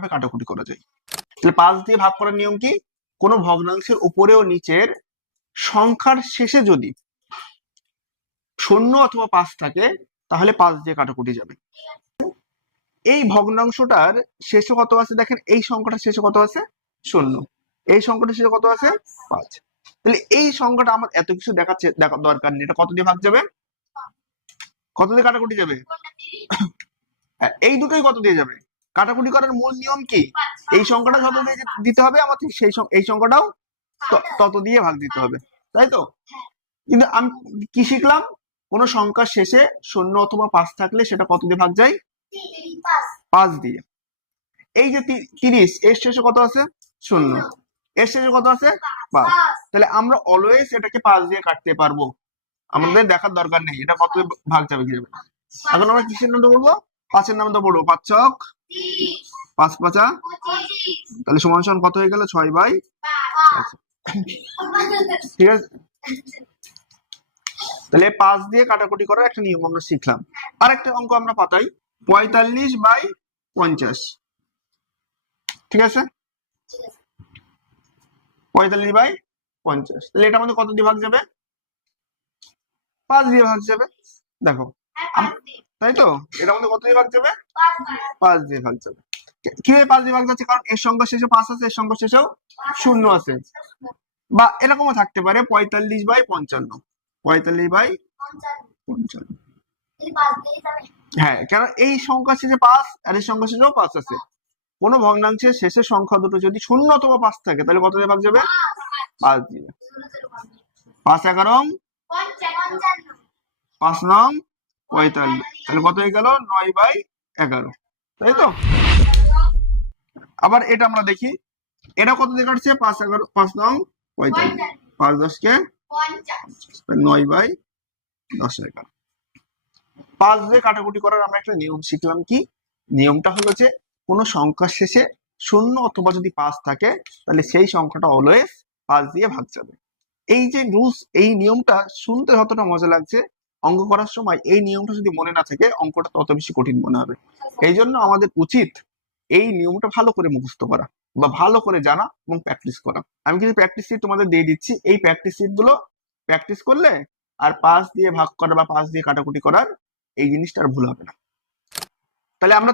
এইভাবে কাটাকুটি করা যায়। তাহলে 5 দিয়ে ভাগ করার নিয়ম কি? কোনো ভগ্নাংশের উপরে ও নিচের সংখ্যার শেষে যদি 0 অথবা 5 থাকে তাহলে 5 দিয়ে কাটাকুটি যাবে। এই ভগ্নাংশটার শেষে কত আছে দেখেন, এই সংখ্যাটার শেষে কত আছে? 0। এই সংখ্যাটার শেষে কত আছে? 5। তাহলে এই সংখ্যাটা আমার এত কিছু দেখাচ্ছে দরকার নেই, এটা কত দিয়ে ভাগ যাবে? কত দিয়ে কাটাকুটি যাবে? হ্যাঁ, এই দুটোই কত দিয়ে যাবে? কাটাকুটি করার মূল নিয়ম কি? এই সংখ্যাটা যত দিয়ে দিতে হবে আমাকে এই সংখ্যাটাও তত দিয়ে ভাগ দিতে হবে, তাই তো? কিন্তু আমি কি শিখলাম? কোন সংখ্যার শেষে 0 অথবা 5 থাকলে সেটা কত দিয়ে ভাগ যায়? 5 দিয়ে। এই যে 30, এর শেষে কত আছে? 0। এর শেষে কত আছে? 5। তাহলে আমরা অলওয়েজ এটাকে 5 দিয়ে কাটতে পারবো, আমাদের দেখার দরকার নেই এটা কত ভাগ যাবে কি যাবে। এখন আমরা কিসের নামটা বলবো? 5-এর নামটা পড়বো। 5 ছক 5 পাঁচা, তাহলে সমান সমান কত হয়ে গেল? 6/5। ঠিক আছে, তাহলে 5 দিয়ে কাটাকুটি করার একটা নিয়ম আমরা শিখলাম। আরেকটা অঙ্ক আমরা পাতাই, 45/50। ঠিক আছে, 45/50। তাহলে এটা আমাদের কত দিয়ে ভাগ যাবে? 5 দিয়ে ভাগ যাবে। দেখো, তাই তো, এটা আমাদের কত দিয়ে ভাগ যাবে? 5 দিয়ে ভাগ যাবে। কিভাবে 5 দিয়ে ভাগ যাচ্ছে? কারণ এর সংখ্যা শেষে 5 আছে, এর সংখ্যা শেষেও 0 আছে, বা এরকমও থাকতে পারে 45/55। 45/55। হ্যাঁ, কারণ এই সংখ্যা শেষে 5 আর এই সংখ্যা শেষেও 5 আছে। কোন ভগ্নাংশের শেষের সংখ্যা দুটো যদি 0 অথবা 5 থাকে তাহলে কত দিয়ে ভাগ যাবে? 5 দিয়ে। 5 11 5 9 45, তাহলে কত হয়ে গেল? 9/11, তাই তো? আবার এটা আমরা দেখি, এটা কত দিয়ে কাটছে? 5 11 5 9 45, 5 10 কে 9/10 5 দিয়ে কাটাকুটি করার আমরা একটা নিয়ম শিখলাম। কি নিয়মটা? হলো যে কোনো সংখ্যার শেষে 0 অথবা যদি 5 থাকে তাহলে সেই সংখ্যাটা অলওয়েজ 5 দিয়ে ভাগ যাবে। এই যে রুলস, এই নিয়মটা শুনতে যতটা মজা লাগছে, অঙ্ক করার সময় এই নিয়মটা যদি মনে না থাকে অঙ্কটা তত বেশি কঠিন মনে হবে। এই জন্য আমাদের উচিত এই নিয়মটা ভালো করে মুখস্থ করা বা ভালো করে জানা এবং প্র্যাকটিস করা। আমি কিন্তু প্র্যাকটিস শিট তোমাদের দিয়ে দিচ্ছি, এই প্র্যাকটিস শিট গুলো প্র্যাকটিস করলে আর 5 দিয়ে ভাগ করা বা 5 দিয়ে কাটাকুটি করার এই জিনিসটা আর ভুল হবে না। তাহলে আমরা